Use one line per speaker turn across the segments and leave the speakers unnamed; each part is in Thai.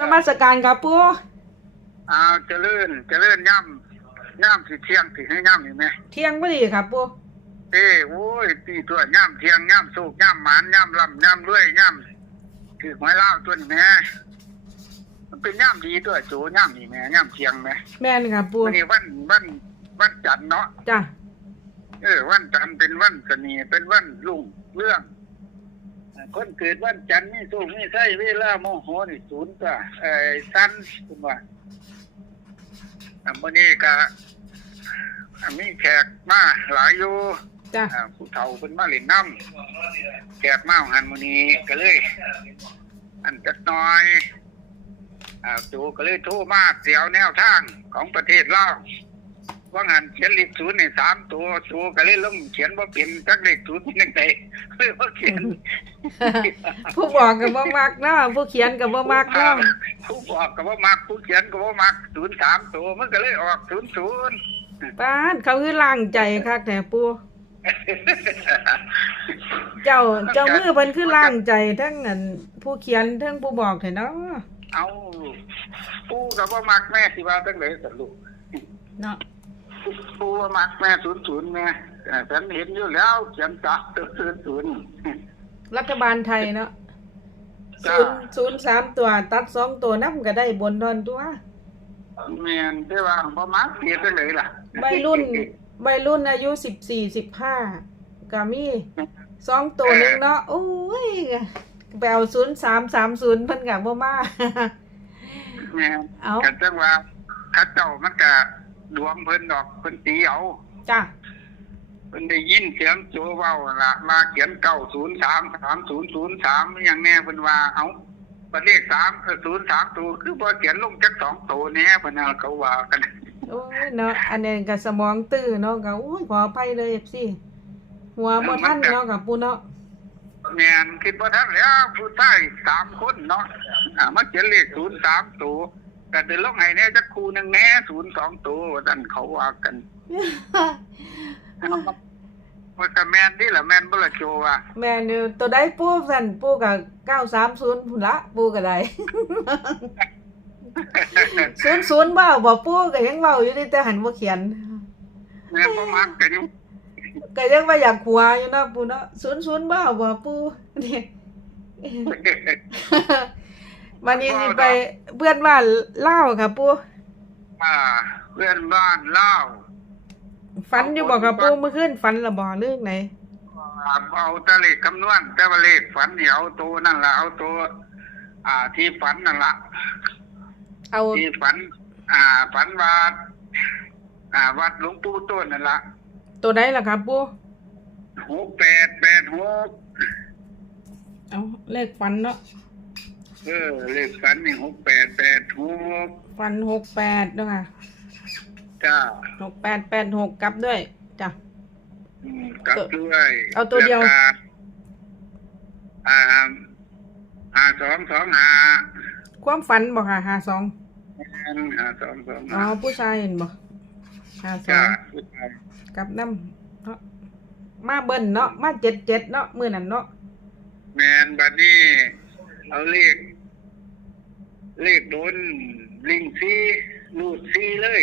นมัสการครับปู
อ้าวเจริญเจริญย่ำย่ำสิเที่ยงสิให้ย่ำนี่ไหม
เที่ยงพอดีครับปู
เอ้โอ้ยตีตัวย่ำเที่ยงย่ำสุกย่ำหมานย่ำลำย่ำรวยย่ำคือหอยเล่าวตัวนี่แม่มันเป็นย่ำดีตัวโจย่ำนี่แม่ย่ำเที่ยงแม่
แม่นครับปู
วันนี้วันวันวันจันทร์เนาะ
จ้ะ
เออวันจันทร์เป็นวันเสน่ห์เป็นวันรุ่งเรื่อง คนเกิดวันจันทร์นี่สู้นี่ใช่เวลาโมโหนี่ศูนย์ตัวเอ้ยสั้นคุณว่าอันวันนี้ก็มีแขกมาหลายอยู่
จ้ะ
อ่าผู้เฒ่าเป็นมาเล่นน้ำแขกมาของหันมื้อนี้ก็เลย อันจักหน้อยอ่าตูก็เลยโทรมาเสียวแนวทางของประเทศลาว ว่างันเขียนเลขศูนย์ในสามตัวตูก็เลยลงเขียนว่าเป็นจักเลขศูนย์เป็นยังไงเลยว่าเขียน
ผู้บอกกับบ่มักเนาะผู้เขียนกับบ่มักเนาะ
ผู้บอกก็ว่ามักผู้เขียนก็ว่ามักศูนย์สามตัวมันก็เลยออกศูนย์ศูนย์
ป้านเขาคือล่างใจคักแต่ปูเจ้าเจ้ามือเพิ่นคือล่างใจทั้งอันผู้เขียนทั้งผู้บอกแท้เนาะ
เอาผู้ก็ว่ามักแม่สิว่าตั้งเลยสัลูก
เนาะ
ปูว่ามักแม่ศูนย์ศูนย์แม่เอ่อฉันเห็นอยู่แล้วเขียนตัดตัวศูนย์ศูนย์
รัฐบาลไทยเนาะ
จ้า
ศูนย์ศูนย์สามตัว ตัดสองตัวนํก็ได้บนดอนตัว
แม่นแต่ว่าบ่มักเสียไปเลยล่ะ
วัยรุ่นวัยรุ่นอายุสิบสี่สิบห้าก็มีสองตัวหนึงเนาะโอ้ยแปลศูนย์สามสามศูนย์เพิ่นกับบ่มา
แม่น
เอา
กันจังว่าเข้าเจ้ามันก็ ดวงเพิ่นดอกเพิ่นตีเอา
จ้ะ
เพิ่นได้ยินเสียงโจเว้าล่ะมาเขียน903 3003อย่างแน่เพิ่นว่าเอาประเลข3เออ03ตัวคือบ่เขียนลงจักสองตัวแน่เพิ่นน่ะเขาว่ากัน
โอ้ยเนาะอันนี้ก็สมองตื้อเนาะก็โอ้ยขออภัยเลย FC หัวบ่ทันเนาะกับปูเนาะ
แม่นคิดว่าท่านแล้วผู้ชายสามคนเนาะอ่ามาเขียนเลขศูนย์สามตัว แต่เดินลงไห้แน่จักคูหนึ่งแน่ศูนย์สองตัวท่านเขาว่ากันว่าแต่แมนนี่แหละแมนบละโจว่ะ
แม่นี่ตัวใดปูสั่นปูก็930พุ่นละปูก็ได้00บ่บ่ปูก็ยังเว้าอยู่นี่แต่หันบ่เขียน
แม่พ่อมักกันอยู่
ก็ยังว่าอยากหัวอยู่เนาะปูเนาะศูนย์ศูนย์บ้าบ่ปูเนี่ย วันนี้สิไปเพื่อนบ้านเล่าวค่ะปู
อ่าเพื่อนบ้านเล่า
ฝันอยู่บอกค่ะปูเมื่อคืนฝันละบ่เรื่องไหน
อ่าเอาแตะเลขคำนวณแต่ว่าเลขฝันนี่เอาตัวนั่นละเอาตัวอ่าที่ฝันนั่นละ
เอา
ที่ฝัน อ่า ฝันว่าอ่า วัดหลวงปู่ต้นนั่นละ
ตัวใดล่ะครับปู
หกแปดแปดหก
เอาเลขฝันเนาะ
เออเลขฝันนี่หกแปดแปดหก
ฝันหกแปดเนาะค่ะ
จ้า
หกแปดแปดหกกลับด้วยจ้ะ
อืมกลับด้วย
เอาตัวเดียว
แล้ก็อ่าห้าสองสองห้า
ความฝันบอกค่ะห้าสอง
ห้าสองสอง
อ๋อ
ห้า
ผู้ชายเห็นบ่ห้าสอ
จ้างผู้ชาย
กลับน้ำเนาะมาเบิ้นเนาะมาเจ็ดเจ็ดเนาะมื้อนั้นเนาะ
แมนบัดนี้เอาเลข เลขโดนลิงซีลูดซีเลย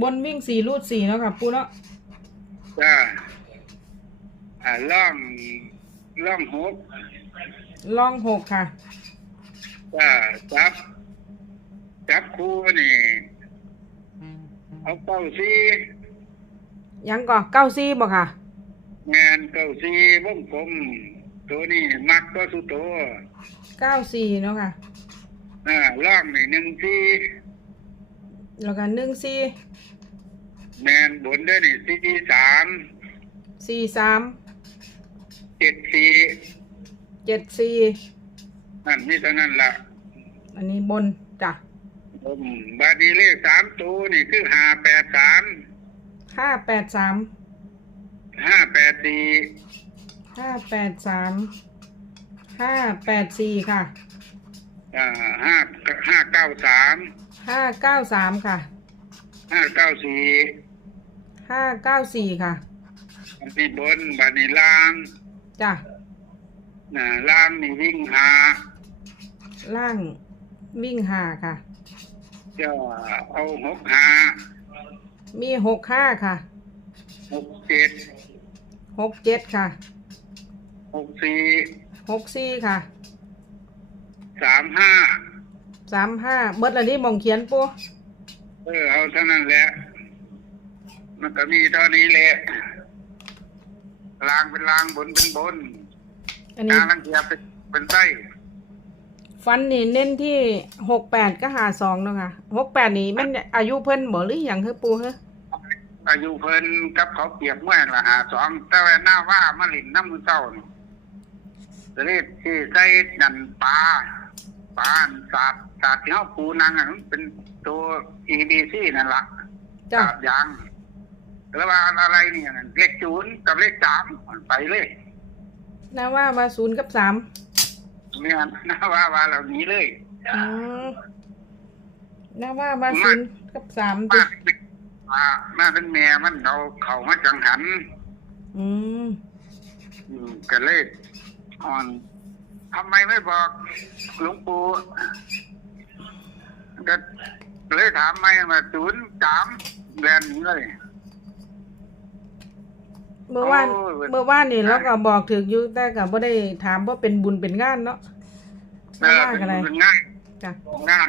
บนวิ่งสี่รูดสี่เนาะค่ะปูเนาะ
จ้าอ่าล่องล่องหก
ลองหกค่ะ
จ้าจับ จับคู่นี่ เอาเก้าซี
ยังก่อเก้าซี่บ่ค่ะ
งานเก้าซีวงกลม ตัวนี้มักก็สุดตัว
เก้าสี่เนาะค่ะ
อ่าล่องนี่หนึ่งซี
แล้วก็หนึ่งสี่
แมนบนได้นี่ซีสาม
สี่สาม
เจ็ดซี
เจ็ดสี่
นั่นนี่เท่านั้นละ
อันนี้บนจ้ะ
อืมบาดนีเลขสามตัวนี่คือห้าแปดสาม
ห้าแปดสาม
ห้าแปดสี่
ห้าแปดสามห้าแปดสี่ค่ะ
อ่าห้าห้าเก้าสาม
ห้าเก้าสามค่ะ
ห้าเก้าสี่
ห้าเก้าสี่ค่ะ
อันนี้บนบาดนีล่าง
จ้ะ
น่ะล่างนี่วิ่งหา
ล่างวิ่งหาค่ะ
จะเอาหกหา
มีหกห้าค่ะ
หกเจ็ด
หกเจ็ดค่ะ
หกสี่
หกสี่ค่ะ
สามห้า
สามห้าเบิดอันนี้มองเขียนปู
เออเอาเท่านั้นแหละ มันก็มีเท่านี้แหละลางเป็นลางบนเป็นบน
อันนี้
นาลังเกียจเป็นเป็นไส้
ฟันนี่เน้นที่หกแปดก็หาสองเนาะค่ะหกแปดนี่มันอายุเพิ่นบ่หรืออย่างเฮ้ปูเฮ้
อายุเพิ่นกับเขาเปรียบเมื่อละหาสองแต่ว่าหน้าว่ามาหลินน้ำมือเจ้านี่ จะเรียกที่ใส่นันปลาปลาศาสตร์ศาสตร์ที่เขาปูนางอะมันเป็นตัว EBC นั่นละ
จ้ะ
ศาสตร์ยางแล้วว่าอะไรเนี่ยเลขศูนย์กับเลขสามไปเลย
น่าว่าว่าศูนย์กับสาม
เนี่ยหน้าว่าว่าเหล่านี้เลย
อืมน่าว่าว่าศูนย์กับสามติ
มาเป็นมามาเป็นแม่มันเราเขามาจังหัน
อืม
อืมก็เลย อ่อนทำไมไม่บอกหลวงปู่ก็เลยถามไม่มาศูนย์สามแลนหนีเลย
เมื่อวาน
โอ้ย
เมื่อวานนี่เราก็บอกถึงอยู่แต่ก็บ่ได้ถามว่าเป็นบุญเป็นงานเนาะ
เอ
น่า
อ
ว่า
เป็น
อะไร
เป็นง่าย
จ้ะ
งาน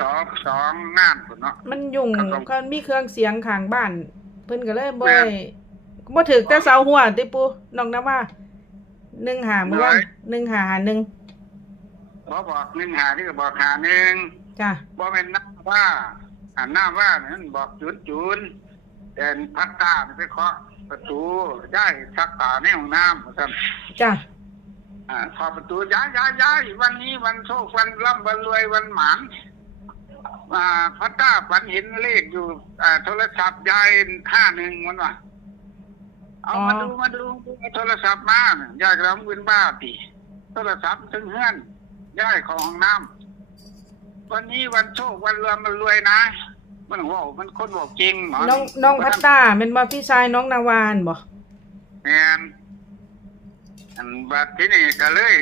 สองสองงานพุ่นเนาะ
มันยุ่ง
ครับผม
เขามีเครื่องเสียงข้างบ้าน เพิ่นก็เลยบ่ได้บ่ถึกแต่เสาหัวติปูน้องนะว่า หนึ่งหาเมื่อวานหนึ่งหาหาหนึ่ง
บอบอกหนึ่งหาที่ก็บอกหาหนึ่ง
จ้ะ
บอเป็นหน้าว่าอ่าหน้าว่านั่นบอกจุนจุนแต่พัตตาไปเคาะประตูย้ายชักตาในห้องน้ำครับ
จ้ะ
อ่าขอประตูย้ายย้ายย้ายวันนี้วันโชควันร่ำวันรวยวันหมานอ่าพัตตาฝันเห็นเลขอยู่อ่าโทรศัพท์ยายห้าหนึ่งมันว่ะ เอามาดูมาดูเอาโทรศัพท์มาเนี่ยยายกำลังเป็นบ้าปีโทรศัพท์ถึงเฮือนย้ายของห้องน้ำวันนี้วันโชควันรวยมันรวยนะ มันว่ามันคนบอกจริงหมอ
น้องน้องพัตตาเป็นบ่พี่ชายน้องนาวานบ่
แมนอันบัดที่นี่ก็เลย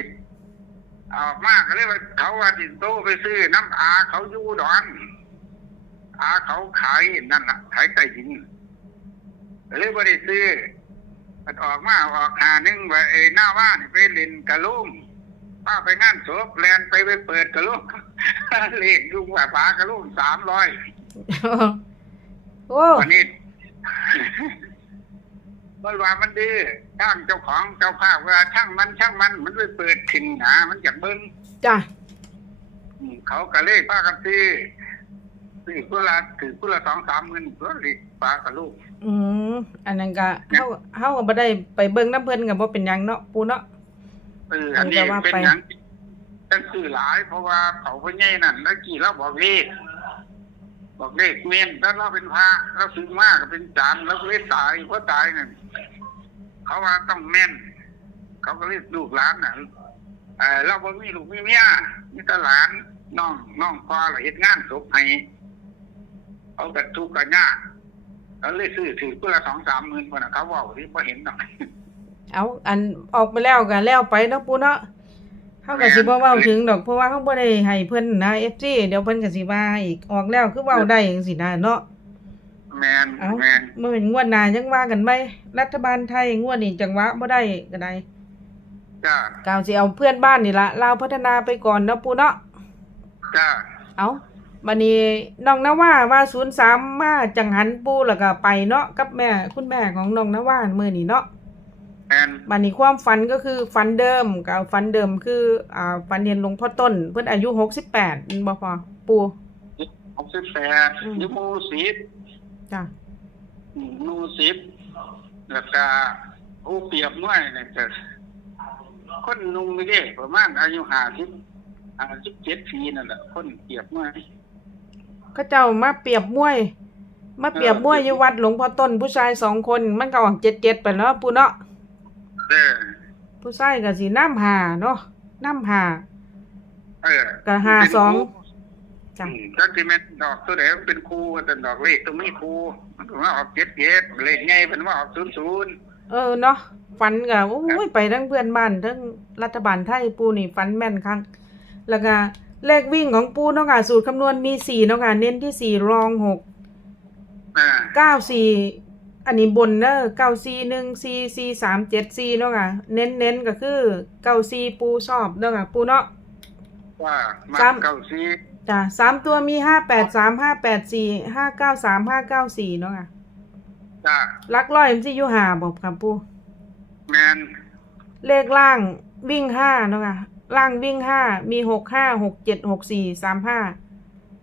ออกมาก็เลยว่าเขาว่าจินโตไปซื้อน้ำอาเขาอยู่ดอน อาเขาขายนั่นน่ะขายใต้ดินก็เลยบ่ได้ซื้อ มันออกมาออกหาหนึงว่าไอ้หน้าว่านี่ไปเล่นกะลุมป้าไปงานศพแลนไปไปเปิดกะลุมเลขยุงว่าปลากะลุมสามร้อย
โอ้
วันนี้มันว่ามันดื้อช่างเจ้าของเจ้าภาพเวลาช่างมันช่างมันมันไปเปิดถิ่นหามันอยากเบิ้ง
จ้ะ
อืมเขาก็เลยพากันซื้อซื้อกุละถือกุละสองสามหมื่นตัวลิตรปลากับลูก
อืมอันนั้นก็เฮาเฮาก็บ่ได้ไปเบิ่งน้ำเพิ่นก็บ่เป็นหยังเนาะปูเนาะ
เอออันนี้
เอาแต่ว่า
เป็น
ไป
อย่างตั้งซื้อหลายเพราะว่าเขาพ่อใหญ่นั่นแล้วกี่เราบอกเลขบอกเลขเมนแล้วเราเป็นพระเราซื้อมากก็เป็นจานแล้วก็เลยตายเพราะตายนั่นเขาว่าต้องแม่น เขาก็เรียกลูกหลานน่ะเออเราบ่มีลูกมีเมียมีแต่หลานน้องน้องพ่อเราเฮ็ดงานศพให้เอาแต่ทุกข์กันยาก เขาเลยซื้อถือเพื่อละสองสามหมื่นคนน่ะเขาเว่าที่พอเห็นหน่อย
เอาอันออกไปแล้วก็แล้วไปเนาะปูเนาะเฮาก็สิบ่เว้าถึงดอกเพราะว่าเฮาบ่ได้ให้เพิ่นนะ FC เดี๋ยวเพิ่นก็สิว่าอีกออกแล้วคือเว้าได้จังซี่นะเนาะ
แมน
เอา
แมน
เมื่อเป็นงวดหน้ายังว่ากันไหมรัฐบาลไทยงวดนี้จังหวะบ่ได้ก็ได้
จ้า
กาวสิเอาเพื่อนบ้านนี่ละลาวพัฒนาไปก่อนเนาะปูเนาะ
จ้า
เอา บัดนี้น้องนว่าว่า03มาจังหันปูแล้วก็ไปเนาะกับแม่คุณแม่ของน้องนว่ามื้อนี้เนาะ
แมน
บัดนี้ความฝันก็คือฝันเดิมกับฝันเดิมคืออ่าฝันเห็นหลวงพ่อต้น เพิ่นอายุ68แม่นบ่พอปู
หกสิบแปด
อืม
ยูมูสิบ
จ้ะ
มูสิบแล้วก็ผู้เปรียบมวยเนี่ยจะคนหนุ่มไม่ได้ประมาณอายุห้าสิบห้าสิบเจ็ดปีนั่นแหละคนเปรียบมวย
เขาเจ้ามาเปรียบมวย มาเปรียบมวยอยู่วัดหลวงพ่อต้นผู้ชายสองคนมันก็ออก77ไปเนาะปูเนาะ
เออ
ผู้ชายก็สิน้ำหาเนาะน้ำหา
เออ
ก็ห้าสองจ้ะ
อืมก็ที่แม่นดอกตัวไหนมันเป็นครูแต่ดอกเลขตัวไม่ครูมันก็ว่าออกเจ็ดเจ็ดเลขไงเป็นว่าออกศูนย์ศูนย์
เออเนาะฝันก็โอ้ยไปทั้งเพื่อนบ้านทั้งรัฐบาลไทยปูนี่ฝันแม่นครั้งแล้วก็ เลขวิ่งของปูเนาะค่ะ สูตรคำนวณมีสี่เนาะค่ะ เน้นที่สี่รองหก
อ่า
เก้าสี่อันนี้บนเนอะเก้าสี่หนึ่งสี่สี่สามเจ็ดสี่เนาะค่ะ เน้นเน้นๆก็คือเก้าสี่ปูชอบเนาะค่ะ ปูเนาะ
ว่ามา
ซ้ำ
เก้าซี
จ้ะสามตัวมีห้าแปดสามห้าแปดสี่ห้าเก้าสามห้าเก้าสี่เนาะค่ะ
จ้า
ลักร้อยมันสิอยู่หาบอกค่ะปู
แมน
เลขล่างวิ่งห้าเนาะค่ะ ล่างวิ่งห้ามีหกห้าหกเจ็ดหกสี่สามห้า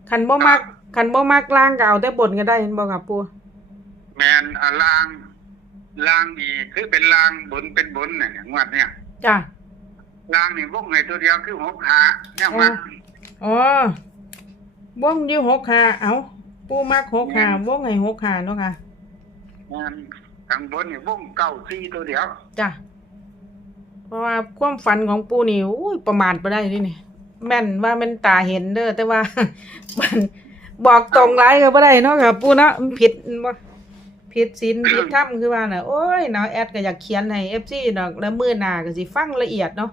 คันบ่มักคันบ่มักล่างก็เอาแต่บนก็ได้เห็นบอกค่ะปู
แมนอ่าลางลางนี่คือเป็นลางบนเป็นบนเนี่ยงวดเนี่ย
จ้ะ
ลางนี่วงไงตัวเดียวคือหกหาเนี่ย
อ๋อ
มัน
อ๋อวงอยู่หกหาเอาปูมักหกหาวงให้หกหาเนาะค่ะ
แมนข้างบนนี่วงเก้าซีตัวเดียว
จ้ะ เพราะว่าความฝันของปูนี่อุ้ยประมาทไปได้ดินี่แม่นว่ามันตาเห็นเด้อแต่ว่า มันบอกตรงไรก็บ่ได้เนาะค่ะปูเนาะมันผิดบ่ผิดศีลผิดธรรมคือว่าน่ะโอ้ยเนาะแอดก็อยากเขียนให้ FC ดอกแล้วมื้อหน้าก็สิฟังละเอียดเนาะ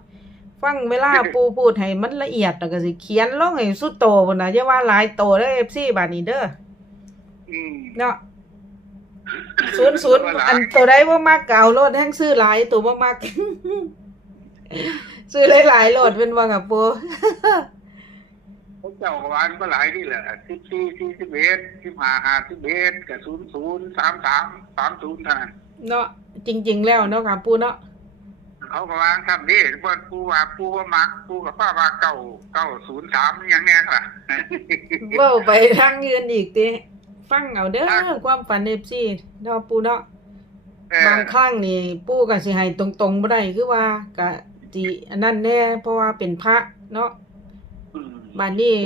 ฟังเวลาปูพูดให้มันละเอียดแล้วก็สิเขียนลงให้สุดโตพุ่นน่ะอย่าว่าหลายโตเด้อ FC บาดนี้เด้อ
อืม
เนาะศูนย์ศูนย์อันตัวใดบ่มักก็เอาโลดแฮงซื้อหลายตัวบ่มัก ซื้อหลายๆโลดเป็นว่ากับปู
พวกเจ้าก็วานก็หลายที่แหละสิบสี่สี่สิบเอ็ดสิบห้าห้าสิบเอ็ดกับศูนย์ศูนย์สามสามสามศูนย์เท่านั้น
เนาะจริง ๆ แล้วเนาะค่ะปูเนาะ
เขาก็วางทำนี่เพราะปูว่าปูว่ามักปูกับป้าว่าเก้าเก้าศูนย์สามอย่างเนี้ยล่ะ
เว้าไปทางอื่นอีกติฟังเอาเด้อความฝัน FC เนาะปูเนาะ
เออบา
งครั้งนี่ปู่ก็สิให้ตรงๆบ่ได้คือว่าก็ สิอันนั้นแน่เพราะว่าเป็นพระเนาะ
อืม
บัดนี้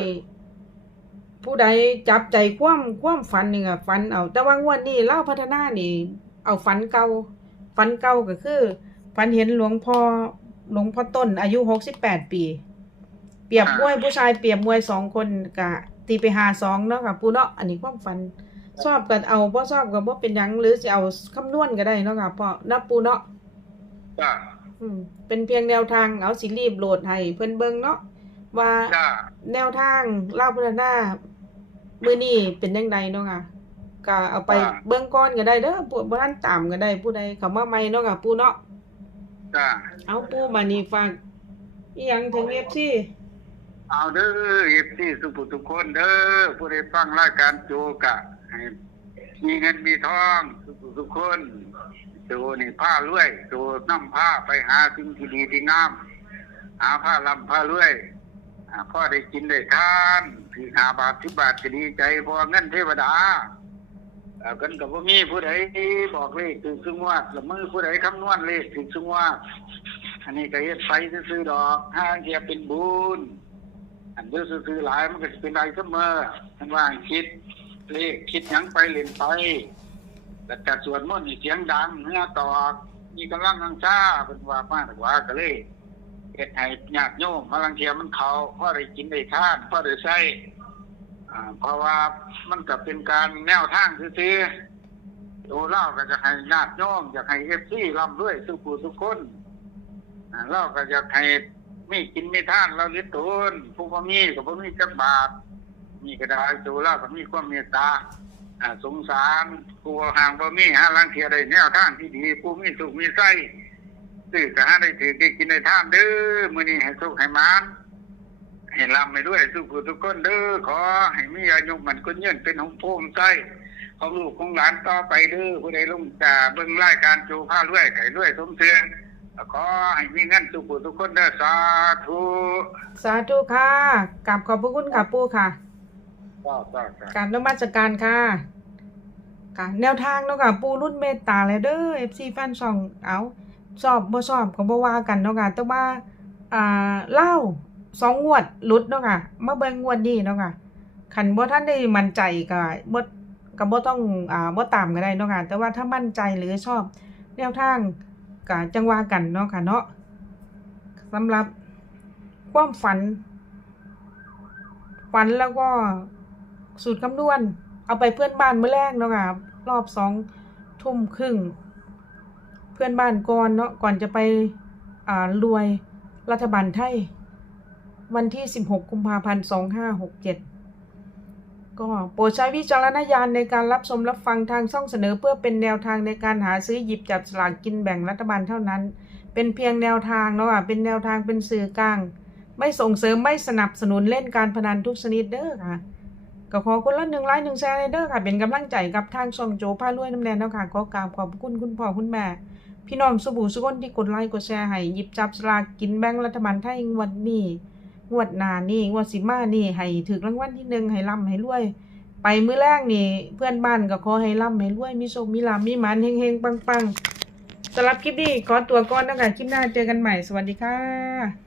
ผู้ใดจับใจความความฝันนี่ก็ฝันเอา แต่ว่างวดนี้เล่าพัฒนานี่ เอาฝันเก่าฝันเก่าก็คือฝันเห็นหลวงพ่อหลวงพ่อต้น อายุ68ปี เปรียบมวยผู้ชายเปรียบมวยสองคนกะตีไปหาสองเนาะค่ะปูเนาะอันนี้ความฝันชอบก็เอาบ่ชอบก็บ่เป็นหยังหรือสิเอาคำนวณก็ได้เนาะค่ะพ่อนับปูเนาะ
จ้า
อืม เป็นเพียงแนวทางเอาสิรีบโหลดให้เพิ่นเบิ่งเนาะว่า
จ้า
แนวทางเล่าพัฒนามื้อนี้เป็นจังไดเนาะค่ะก็เอาไปเบิ่งก่อนก็ได้เด้อผู้บ่ทันตามก็ได้ผู้ใดเข้ามาใหม่เนาะค่ะปู่เนาะ
จ้า
เอาปู่มานี่ฝากอีหยังถึง FC
เอาเด้อเอฟซีสุภุทุกคนเด้อผู้ใดฟังรายการโจกะให้มีเงินมีทองสุภุทุกคน โจนี่ผ้ารวยโจนำผ้าไปหาสิ่งที่ดีที่งามหาผ้าลำผ้ารวยอ่าพ่อได้กินได้ทานถึงหาบาทสิบาทก็ดีใจพอเงินเทวดากันกับว่ามีผู้ใดบอกเลขถึงซึ่งว่าละมือผู้ใดคำนวณเลขถึงซึ่งว่า อันนี้ก็เฮ็ดไปซื้อดอกห้างเทียเป็นบุญอันเดียวซื้อหลายมันก็สิเป็นไรเสมอท่านว่าคิดเลขคิดยังไปเล่นไป แต่แต่สวดมนต์นี่เสียงดังเนื้อตอกมีกำลังทางชาเป็นว่ามาแต่ว่าก็เลยเฮ็ดให้ญาติโยมมาลังเทียมันเขาเพราะได้กินได้ทานเพราะได้ใช้อ่เพราะว่ามันก็เป็นการแนวทางซื่อๆโตเล่าก็จะให้ญาติโยมอยากให้เอฟซีร่ำรวยสุขผู้ทุกคนเล่าก็อยากให้มีกินมีทานเราเลี้ยงตนผู้บ่มีก็บ่มีจักบาทมีก็ได้โตเล่าก็มีความเมตตา อ่าสงสารผู้ห่างบ่มีหาลังเทียได้แนวทางที่ดีผู้มีสุขมีไส้ซื้อก็หาได้ถือได้กินได้ทานเด้อมื้อนี้ให้สุขให้มานให้ร่ำให้ด้วยสุขผู้ทุกคนเด้อขอให้มีอายุมันคนยืนเป็นของภูมิใจของลูกของหลานต่อไปเด้อผู้ใดลงจาเบิ่งรายการจูผ้าด้วยไข่ด้วยสมเสือขอให้มีเงินสุขผู้ทุกคนเด้อสาธุ
สาธุค่ะกราบขอบพระคุณค่ะปู่ค่ะ
ก็ก็ก็
กราบนมัสการค่ะ ค่ะแนวทางเนาะค่ะปูรุ่นเมตตาเลยเด้อ FC แฟนช่องเอาชอบบ่ชอบก็บ่ว่ากันเนาะค่ะแต่ว่าอ่าเล่าสองงวดลุดเนาะค่ะมาเบิ่งงวดนี้เนาะค่ะคันบ่ทันได้มั่นใจก็บ่ก็บ่ต้องอ่าบ่ตามก็ได้เนาะค่ะแต่ว่าถ้ามั่นใจหรือชอบแนวทางก็จังว่ากันเนาะค่ะเนาะสำหรับความฝัน ฝันแล้วก็สูตรคำนวณ เอาไปเพื่อนบ้านเมื่อแรกเนาะค่ะรอบสองทุ่มครึ่ง เพื่อนบ้านก่อนเนาะก่อนจะไปอ่ารวยรัฐบาลไทย วันที่ 16 กุมภาพันธ์ 2567 ก็โปรดใช้วิจารณญาณในการรับชมรับฟังทางช่องเสนอเพื่อเป็นแนวทางในการหาซื้อหยิบจับสลากกินแบ่งรัฐบาลเท่านั้น เป็นเพียงแนวทางเนาะค่ะเป็นแนวทางเป็นสื่อกลาง ไม่ส่งเสริมไม่สนับสนุนเล่นการพนันทุกชนิดเด้อค่ะ ก็ขอคนละหนึ่งไลค์หนึ่งแชร์เลยเด้อค่ะ เป็นกำลังใจกับทางช่องโจพารวยน้ำแดงเนาะค่ะขอกราบขอบคุณคุณพ่อคุณแม่ พี่น้องสุบูสุกคนที่กดไลค์กดแชร์ให้หยิบจับสลากกินแบ่งรัฐบาลไทยงวดนี้งวดหนานี่งวดสิมานี่ให้ถึกรางวัลที่หนึ่งให้ร่ำให้รวย ไปมื้อแรกนี่ เพื่อนบ้านก็ขอให้ร่ำให้รวยมีโชคมีลาภมีหมันเฮงๆปังๆสำหรับคลิปนี้ขอตัวก่อนนะคะคลิปหน้าเจอกันใหม่สวัสดีค่ะ